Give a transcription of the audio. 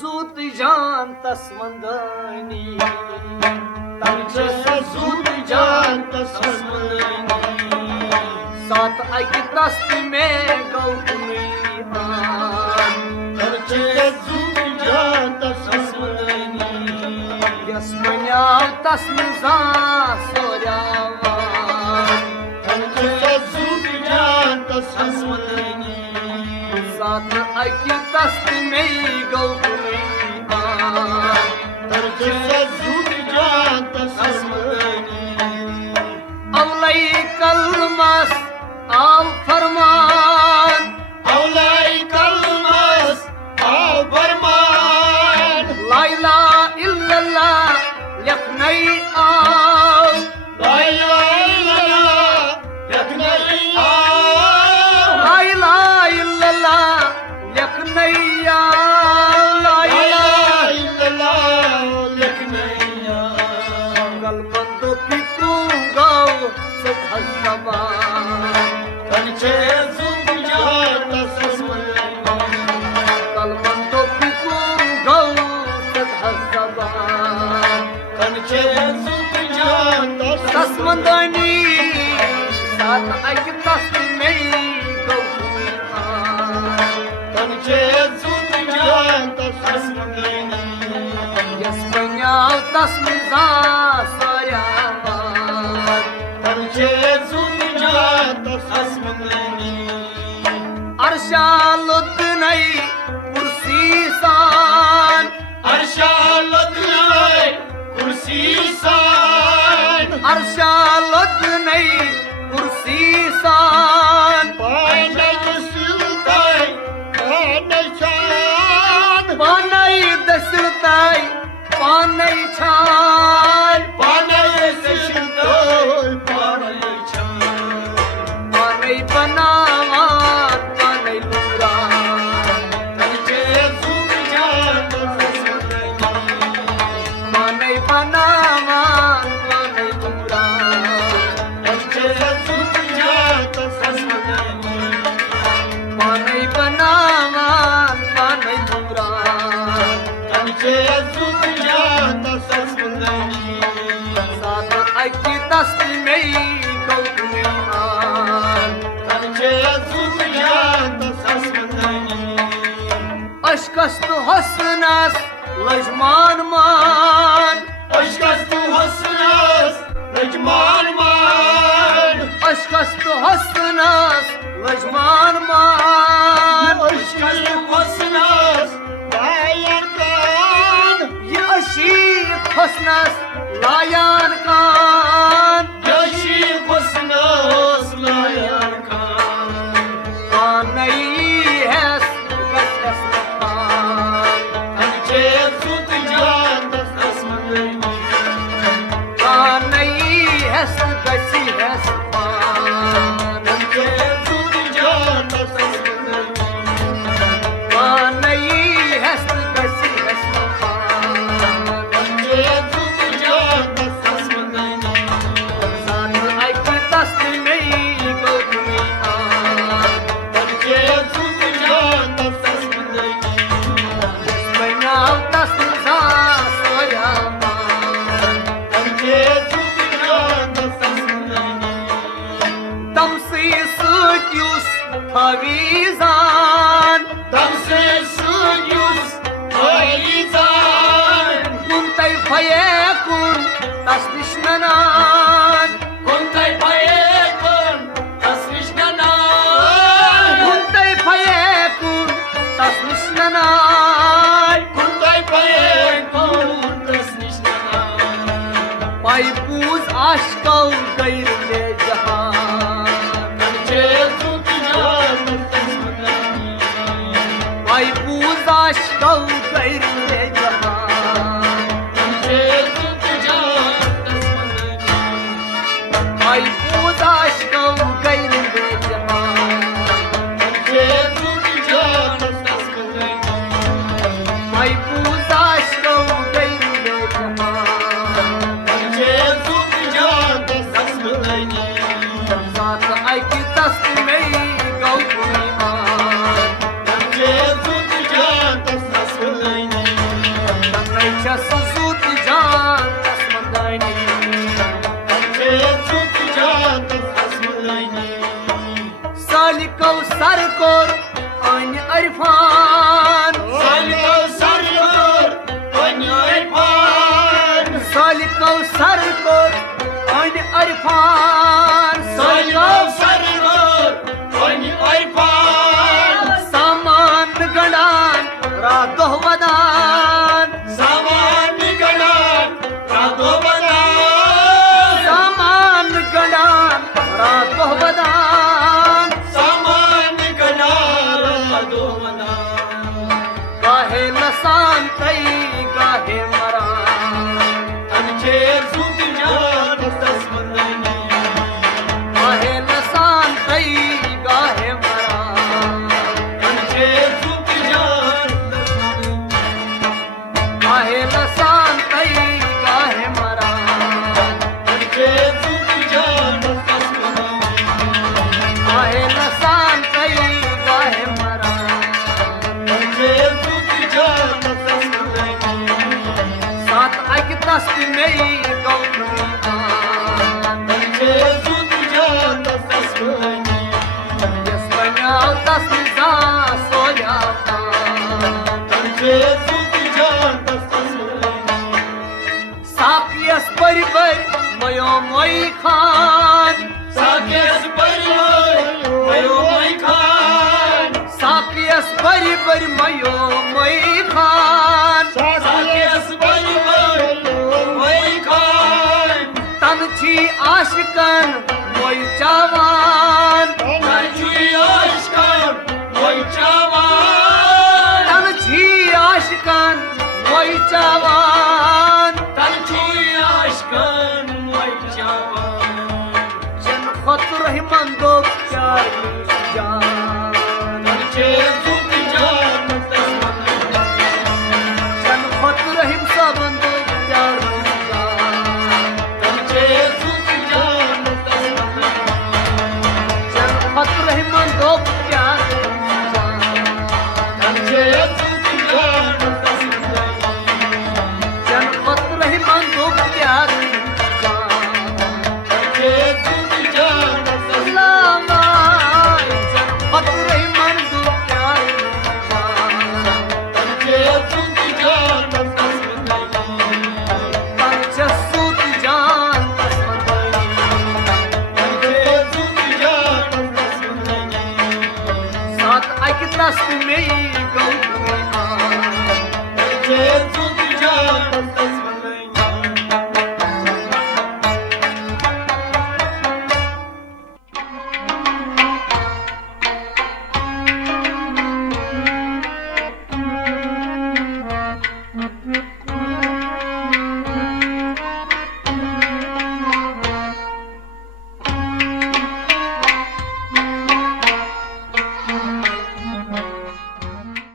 Zut can tasmandani Zut can tasmandani Saat aki tasti mein gautuni Zut can tasmandani Yasmanya tasmiza soryava Zut can tasmandani Saat aki tasti mein gautuni Zut can tasmandani Avlay kalmas al farman Avlay kalmaz al farman La ilahe illallah yaknay al La ilahe illallah yaknay al La ilahe illallah yaknay al La ilahe illallah yaknay al kalbando ki kungav sadhasaban Kanche zut can tasmandani kalbando ki kungav sadhasaban Kanche zut can tasmandani saat aki tasti mein gautuni Kanche zut can tasmandani Yasmanya tasmiza soyavan Kanche zut can tasmandani Arsha ludnay kursi san Arşa ladnay kursi san Arsha ludnay kursi san Panay sultay panay chan Panay dasirtay panay chan Panay sultay panay chan Panay banavan panay luran Kanche zut can tasmandani Panay banavan panay luran Kanche zut can tasmandani Panay banavan panay luran Kanche zut can tasmandani Saat aki tasti mein gautuni Kanche zut can tasmandani Aşkastu hasnas lajman man Aşkastu hasnas Necman man Aşkastu hasnas lajman man Aşkastu hasnas Bayan kan Ye aşık hasnas layan kan Yaşı hasnas layan kan Panay hes gasas kan Kanche zut can tasmandani Panay hes gasi hes pan Kanche zut can tasmandani Panay hes gasi hes pan Kanche zut can tasmandani Saat aki tasti mein gautuni Kanche zut can tasmandani Banyav tasmiza soyavan Kanche zut can tasmandani Tamsi sutyus havizan Damse suyuz hayizan Kuntay fayekun tasnishnanan Kontay payekon tasvishnanan Kuntay fayekun tasnishnanan Kontay payekon tasvishnanan Paybuz aşkav gayrle jahan Kanche zut can tasmandani पूज आशकौ गैरले जहान पाय पूज आशकौ गैरले जहान पाय पूज आशकौ गैरले जहान सात ऐकी तस्त में गौ सुसूत जान तस्मदानी साली कौसर कोर आन अरफान साली कौसर कोर आन अरफान सामान गणान रातो वदान सामान गणान रातो वदान गाहे लसान तई गाहे मरान गाहे लसान तई गाहे मरान गाहे लसान तई गाहे मरान गाहे लसान तई गाहे मरान सात अक दस्त में गौतमान यस बनाओ दस्त जा सोयाता साकियस परिबर मयो मोई खान साकियस परिबर मयो मोई खान तन छी आशिकन मोई चावान तन छी आशिकन मोई चावान जन खत रहमन दो प्यार जान जन खत रहीम सबन दो प्यार जान जन खत रहमन दो प्यार जान जन खत रहमन दो प्यार दस्त में गौ